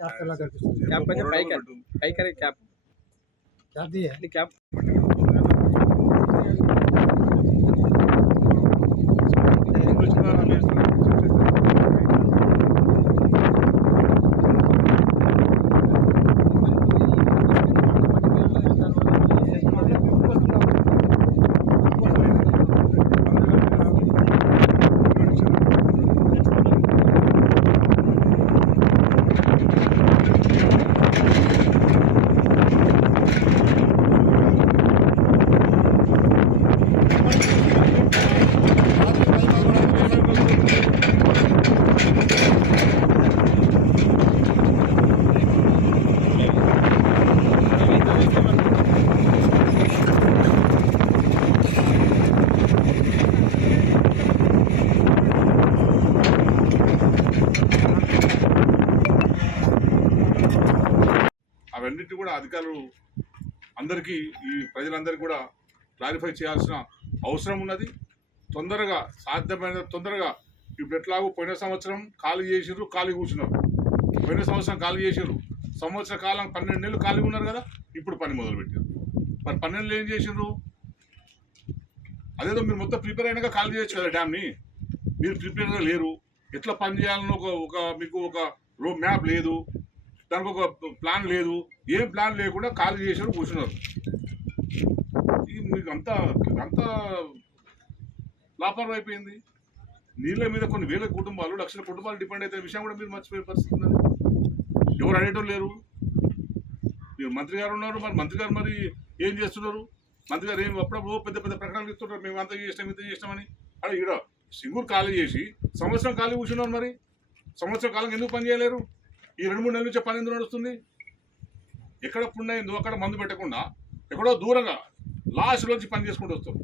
Cap కొంచెం పైకి cap cap అవన్నిటి కూడా అధికారులు అందరికీ ఈ ప్రజలందరికీ కూడా క్లారిఫై చేయాల్సిన అవసరం ఉన్నది. తొందరగా సాధ్యమైన తొందరగా ఇప్పుడు ఎట్లాగో పోయిన సంవత్సరం ఖాళీ చేసిర్రు, ఖాళీ కూర్చున్నారు. పోయిన సంవత్సరం ఖాళీ చేసిర్రు, సంవత్సర కాలం 12 నెలలు ఖాళీ ఉన్నారు కదా, ఇప్పుడు పని మొదలుపెట్టారు. మరి 12 నెలలు ఏం చేసిర్రు? అదేదో మీరు మొత్తం ప్రిపేర్ అయినాక ఖాళీ చేయొచ్చు కదా డ్యామ్ని. మీరు ప్రిపేర్గా లేరు, ఎట్లా పని చేయాలని మీకు ఒక రోడ్ మ్యాప్ లేదు, దానికి ఒక ప్లాన్ లేదు, ఏం ప్లాన్ లేకుండా ఖాళీ చేసారు, కూర్చున్నారు. మీకు అంతా లాపర్వా అయిపోయింది. నీళ్ళ మీద కొన్ని వేల కుటుంబాలు, లక్షల కుటుంబాలు డిపెండ్ అయితే విషయం కూడా మీరు మర్చిపోయే పరిస్థితి ఉన్నది. ఎవరు అడగటం లేరు. మీరు మంత్రి గారు ఉన్నారు, మరి మంత్రి గారు మరి ఏం చేస్తున్నారు? మంత్రి గారు ఏం అప్పుడప్పుడు పెద్ద పెద్ద ప్రకటనలు ఇస్తున్నారు, మేము అంత చేసినాం ఇంత చేసినామని. అదే ఇక్కడ సింగూరు ఖాళీ చేసి సంవత్సరం ఖాళీ కూర్చున్నారు. మరి సంవత్సరం కాలం ఎందుకు పని చేయలేరు? ఈ 2-3 నెలల నుంచి పని ఎందుకు నడుస్తుంది? ఎక్కడ పుణ్యయిందో అక్కడ మందు పెట్టకుండా ఎక్కడో దూరంగా లాస్ట్లోంచి పని చేసుకుంటూ వస్తారు.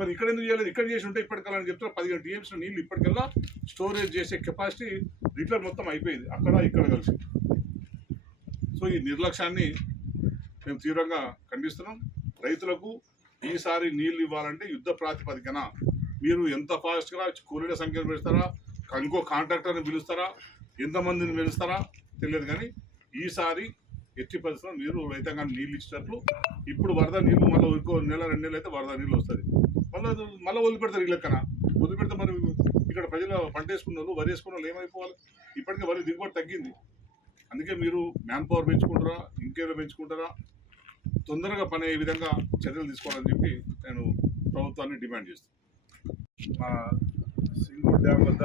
మరి ఇక్కడ ఎందుకు చేయలేదు? ఇక్కడ చేసి ఉంటే ఇప్పటికల్లా చెప్తారు 15 TMs నీళ్ళు ఇప్పటికల్లా స్టోరేజ్ చేసే కెపాసిటీ లీటర్ మొత్తం అయిపోయింది, అక్కడ ఇక్కడ కలిసి. సో ఈ నిర్లక్ష్యాన్ని మేము తీవ్రంగా ఖండిస్తున్నాం. రైతులకు ఈసారి నీళ్ళు ఇవ్వాలంటే యుద్ధ ప్రాతిపదికన మీరు ఎంత ఫాస్ట్గా కూలీల సంఖ్యను పెంచుతారా, ఇంకో కాంట్రాక్టర్ని పిలుస్తారా, ఎంతమందిని పిలుస్తారా తెలియదు, కానీ ఈసారి ఎట్టి పరిస్థితుల్లో మీరు రైతాంగాన్ని నీళ్ళు ఇచ్చినట్లు. ఇప్పుడు వరద నీళ్ళు మళ్ళీ ఇంకో 1-2 నెలలు అయితే వరద నీళ్ళు వస్తుంది, మళ్ళీ వదిలిపెడతారు. ఈ లెక్కన వదిలిపెడితే మరి ఇక్కడ ప్రజలు పంట వేసుకున్న వాళ్ళు, వరి వేసుకున్న వాళ్ళు ఏమైపోవాలి? ఇప్పటికే వరి దిగుబడి తగ్గింది. అందుకే మీరు మ్యాన్ పవర్ పెంచుకుంటారా, ఇంకేదో పెంచుకుంటారా, తొందరగా పని అయ్యే విధంగా చర్యలు తీసుకోవాలని చెప్పి నేను ప్రభుత్వాన్ని డిమాండ్ చేస్తాను. మా సింగూరు డ్యామ్ వద్ద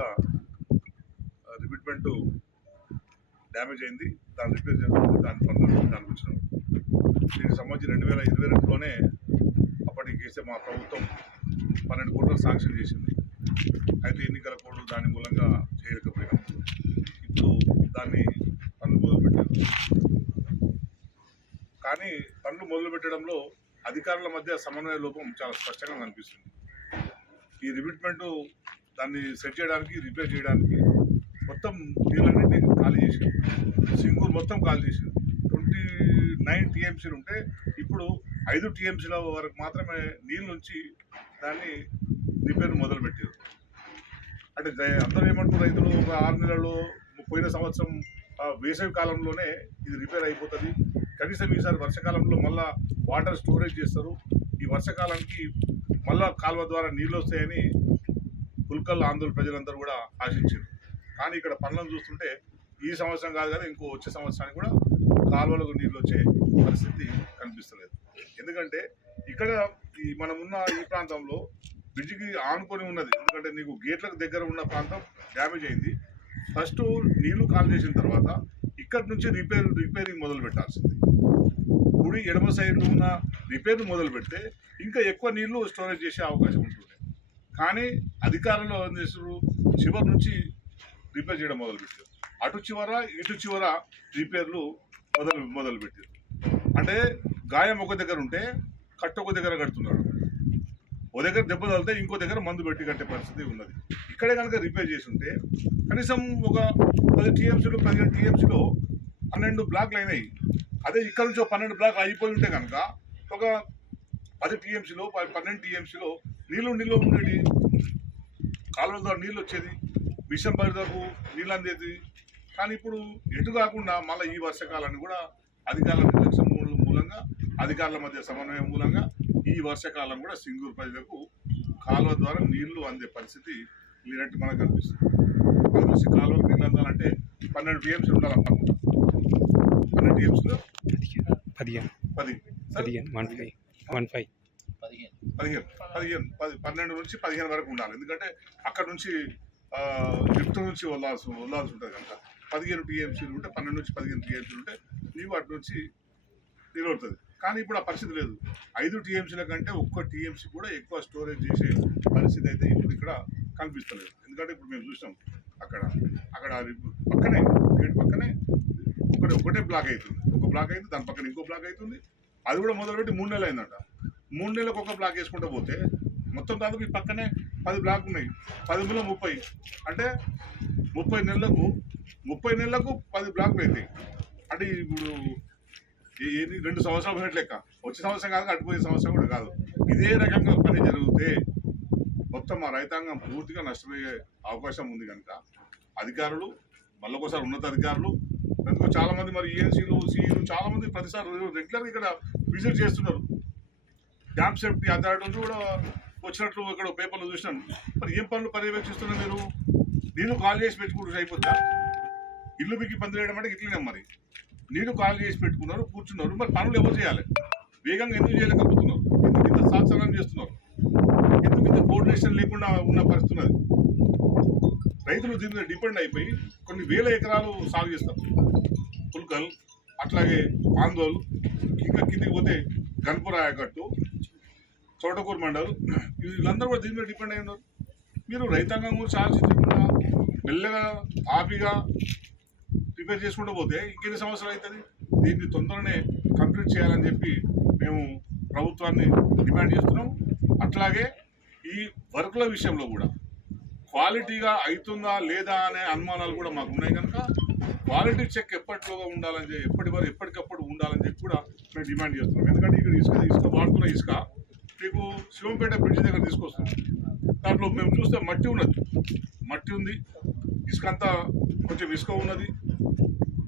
రిమిట్మెంట్ డ్యామేజ్ అయింది, దాన్ని రిపేర్ చేస్తుంది, దాని పనులు దానికి వచ్చినాం. దీనికి సంబంధించి 2022లోనే అప్పటికి చేస్తే మా ప్రభుత్వం 12 కోట్లు శాంక్షన్ చేసింది. అయితే ఎన్నికల కోడ్లు దాని మూలంగా చేయలేకపోయినాం. ఇప్పుడు దాన్ని పనులు మొదలుపెట్టారు. కానీ పనులు మొదలుపెట్టడంలో అధికారుల మధ్య సమన్వయ లోపం చాలా స్పష్టంగా కనిపిస్తుంది. ఈ రిమిట్మెంట్ దాన్ని సెట్ చేయడానికి, రిపేర్ చేయడానికి మొత్తం నీళ్ళన్నింటినీ ఖాళీ చేసారు. సింగూరు మొత్తం ఖాళీ చేసారు. 29 TMCలు ఉంటే ఇప్పుడు 5 TMCల వరకు మాత్రమే నీళ్ళు ఉంచి దాన్ని రిపేర్ మొదలుపెట్టారు. అంటే అందరూ ఏమంటారు, రైతులు ఒక 6 నెలల్లో, పోయిన సంవత్సరం వేసవి కాలంలోనే ఇది రిపేర్ అయిపోతుంది, కనీసం ఈసారి వర్షాకాలంలో మళ్ళీ వాటర్ స్టోరేజ్ చేస్తారు, ఈ వర్షాకాలానికి మళ్ళా కాలువ ద్వారా నీళ్ళు వస్తాయని పుల్కల్ ఆందోళన ప్రజలందరూ కూడా ఆశించారు. కానీ ఇక్కడ పనులను చూస్తుంటే ఈ సంవత్సరం కాదు కదా, ఇంకో వచ్చే సంవత్సరానికి కూడా కాలువలకు నీళ్ళు వచ్చే పరిస్థితి కనిపిస్తలేదు. ఎందుకంటే ఇక్కడ మనమున్న ఈ ప్రాంతంలో బ్రిడ్జికి ఆనుకొని ఉన్నది. ఎందుకంటే నీకు గేట్లకు దగ్గర ఉన్న ప్రాంతం డ్యామేజ్ అయింది. ఫస్ట్ నీళ్లు కాల్ చేసిన తర్వాత ఇక్కడి నుంచి రిపేరింగ్ మొదలు పెట్టాల్సింది. కుడి ఎడమ సైడ్లో ఉన్న రిపేర్ మొదలు పెడితే ఇంకా ఎక్కువ నీళ్లు స్టోరేజ్ చేసే అవకాశం ఉంటుంది. కానీ అధికారులు ఏం చేస్తారు, చివరి నుంచి రిపేర్ చేయడం మొదలుపెట్టారు. అటు చివర ఇటు చివర రిపేర్లు మొదలుపెట్టారు. అంటే గాయం ఒక దగ్గర ఉంటే కట్టు ఒక దగ్గర కడుతున్నాడు, ఓ దగ్గర దెబ్బ తగిలితే ఇంకో దగ్గర మందు పెట్టి కట్టే పరిస్థితి ఉన్నది. ఇక్కడే కనుక రిపేర్ చేసి ఉంటే కనీసం ఒక 10 TMCలు 15 TMCలో 12 బ్లాక్లు అయినాయి. అదే ఇక్కడ నుంచి 12 బ్లాక్ అయిపోయి ఉంటే కనుక ఒక 10 TMCలో 12 TMCలో నీళ్ళు ఉండేది, కాలువల ద్వారా నీళ్ళు వచ్చేది, మిషన్ పరిధకు నీళ్ళు అందేది, కానీ ఇప్పుడు ఎటు కాకుండా మళ్ళీ ఈ వర్షకాలాన్ని కూడా అధికారుల నిర్లక్ష్యం మూలంగా అధికారుల మధ్య సమన్వయం మూలంగా ఈ వర్షాకాలం కూడా సింగూరు ప్రజలకు కాలువ ద్వారా నీళ్లు అందే పరిస్థితి లేనట్టు మనకు కనిపిస్తుంది. పరిస్థితి కాలువకు నీళ్ళు అందాలంటే 12 టీఎంసీ ఉండాలనుకుంటా. 12 టీఎంసీలో 12 నుంచి 15 వరకు ఉండాలి. ఎందుకంటే అక్కడ నుంచి లిఫ్ట్ నుంచి వదలాల్సి ఉంటుంది కనుక 15 టీఎంసీలు ఉంటే 12 నుంచి 15 టీఎంసీలు ఉంటే నీవు అటు నుంచి నిలబడుతుంది. కానీ ఇప్పుడు ఆ పరిస్థితి లేదు. 5 టీఎంసీల కంటే ఒక్క టీఎంసీ కూడా ఎక్కువ స్టోరేజ్ చేసే పరిస్థితి అయితే ఇప్పుడు ఇక్కడ కనిపిస్తలేదు. ఎందుకంటే ఇప్పుడు మేము చూసాం అక్కడ పక్కనే గేట్ పక్కనే ఒకటే బ్లాక్ అవుతుంది. ఒక బ్లాక్ అయితే దాని పక్కన ఇంకో బ్లాక్ అవుతుంది. అది కూడా మొదలుపెట్టి 3 నెలలు అయిందంట. 3 నెలలకు ఒక బ్లాక్ వేసుకుంటూ పోతే మొత్తం దాదాపు ఈ పక్కనే 10 బ్లాక్ ఉన్నాయి. 10 30 అంటే 30 నెలలకు 10 బ్లాక్లు అవుతాయి. అంటే ఇప్పుడు ఏది 2 సంవత్సరాలు పోయినట్టు లెక్క. వచ్చే సంవత్సరం కాదు, అటుపోయే సంవత్సరం కూడా కాదు. ఇదే రకంగా పని జరిగితే మొత్తం మా రైతాంగం పూర్తిగా నష్టపోయే అవకాశం ఉంది కనుక అధికారులు మళ్ళొకసారి ఉన్నతాధికారులు ఎందుకో చాలా మంది మరి ఈఎన్సీలు సిఈలు చాలా మంది ప్రతిసారి రెగ్యులర్గా ఇక్కడ విజిట్ చేస్తున్నారు. డ్యామ్ సేఫ్టీ అథారిటీ కూడా వచ్చినట్లు ఇక్కడ పేపర్లో చూసినాను. మరి ఏం పనులు పర్యవేక్షిస్తున్నారు మీరు? నీళ్ళు కాల్ చేసి పెట్టుకుంటూ అయిపోద్దా? ఇల్లు బిక్కి పని చేయడం అంటే ఇట్లనే. మరి నీళ్ళు కాల్ చేసి పెట్టుకున్నారు, కూర్చున్నారు. మరి పనులు ఎవరు చేయాలి? వేగంగా ఎందుకు చేయలేకపోతున్నారు? ఎందుకు ఇంత సాక్షరం చేస్తున్నారు? ఎందుకు ఇంత కోఆర్డినేషన్ లేకుండా ఉన్న పరిస్థితి ఉన్నది? రైతులు దీని మీద డిపెండ్ అయిపోయి కొన్ని వేల ఎకరాలు సాగు చేస్తారు. పుల్కల్, అట్లాగే ఆందోళ్, ఇంకా కిందికి పోతే గన్పుర ఆయకట్టు, చోటకూరు మండల్, వీళ్ళందరూ కూడా దీని మీద డిపెండ్ అయి ఉన్నారు. మీరు రైతాంగం గురించి ఆలోచించకుండా మెల్లగా హాపీగా ప్రిపేర్ చేసుకుంటూ పోతే ఇంకెన్ని సంవత్సరాలు అవుతుంది? దీన్ని తొందరనే కంప్లీట్ చేయాలని చెప్పి మేము ప్రభుత్వాన్ని డిమాండ్ చేస్తున్నాం. అట్లాగే ఈ వర్కుల విషయంలో కూడా క్వాలిటీగా అవుతుందా లేదా అనే అనుమానాలు కూడా మాకు ఉన్నాయి కనుక క్వాలిటీ చెక్ ఎప్పటిలోగా ఉండాలని చెప్పి ఎప్పటికప్పుడు ఉండాలని చెప్పి కూడా మేము డిమాండ్ చేస్తున్నాం. ఎందుకంటే ఇక్కడ ఇసుక వాడుతున్న ఇసుక మీకు శివంపేట బ్రిడ్జ్ దగ్గర తీసుకొస్తుంది. దాంట్లో మేము చూస్తే మట్టి ఉంది, ఇసుక అంతా కొంచెం ఇసుక ఉన్నది.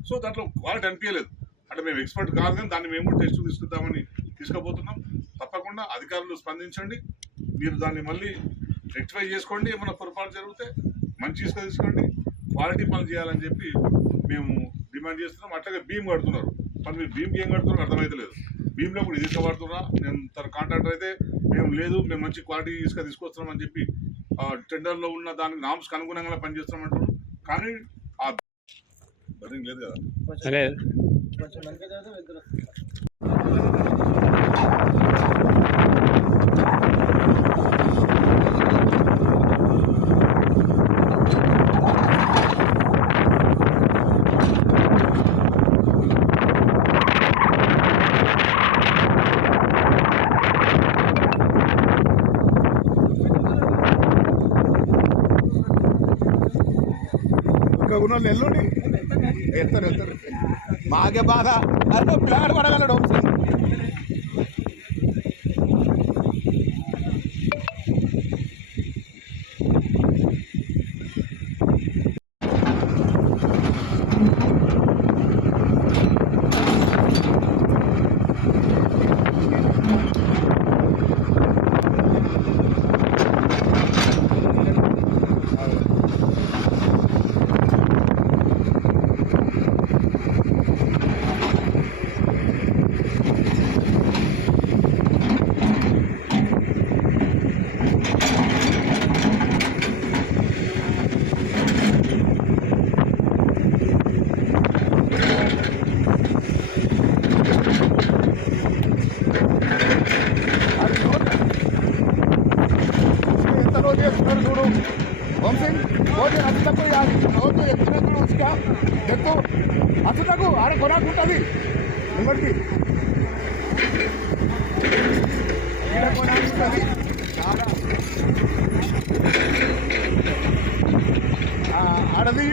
సో దాంట్లో క్వాలిటీ అనిపించలేదు. అంటే మేము ఎక్స్పర్ట్ కాదు కానీ దాన్ని మేము టెస్ట్ తీసుకుందామని తీసుకుపోతున్నాం. తప్పకుండా అధికారులు స్పందించండి. మీరు దాన్ని మళ్ళీ రెక్టిఫై చేసుకోండి. ఏమైనా పొరపాటు జరిగితే మంచి ఇసుక తీసుకోండి, క్వాలిటీ పనులు చేయాలని చెప్పి మేము డిమాండ్ చేస్తున్నాం. అట్లాగే భీమ్ కడుతున్నారు. మరి మీరు భీమ్కి ఏం కడుతున్నారో అర్థమైతలేదు. భీమ్లో కూడా ఇసుక పడుతున్నా నేను తన కాంట్రాక్టర్ అయితే మేము మేము మంచి క్వాలిటీ ఇసుక తీసుకొస్తున్నాం అని చెప్పి టెండర్లో ఉన్న దానికి నామ్స్కి అనుగుణంగా పనిచేస్తున్నామంటున్నాం. కానీ ఆ బరింగ్ లేదు కదా. ఉన్న ఎల్లుండి వెళ్తారు మాకే బాధ. అదే పిల్లగాడు పడగలడు. చూడు వంశీ పోతే అతకు రోజు ఎక్కినప్పుడు వచ్చా ఎక్కువ అతకు ఆడ కొనాకుంటుంది ఇంకోటికి ఈడ కొనాకుంటుంది చాలా ఆడది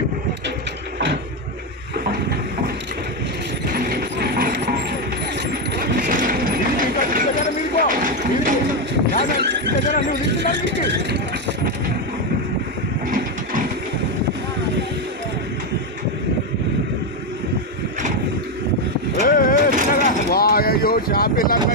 దగ్గర మీరుకో దగ్గర నువ్వు తీసుకున్నాను షాప్ వెళ్ళాలి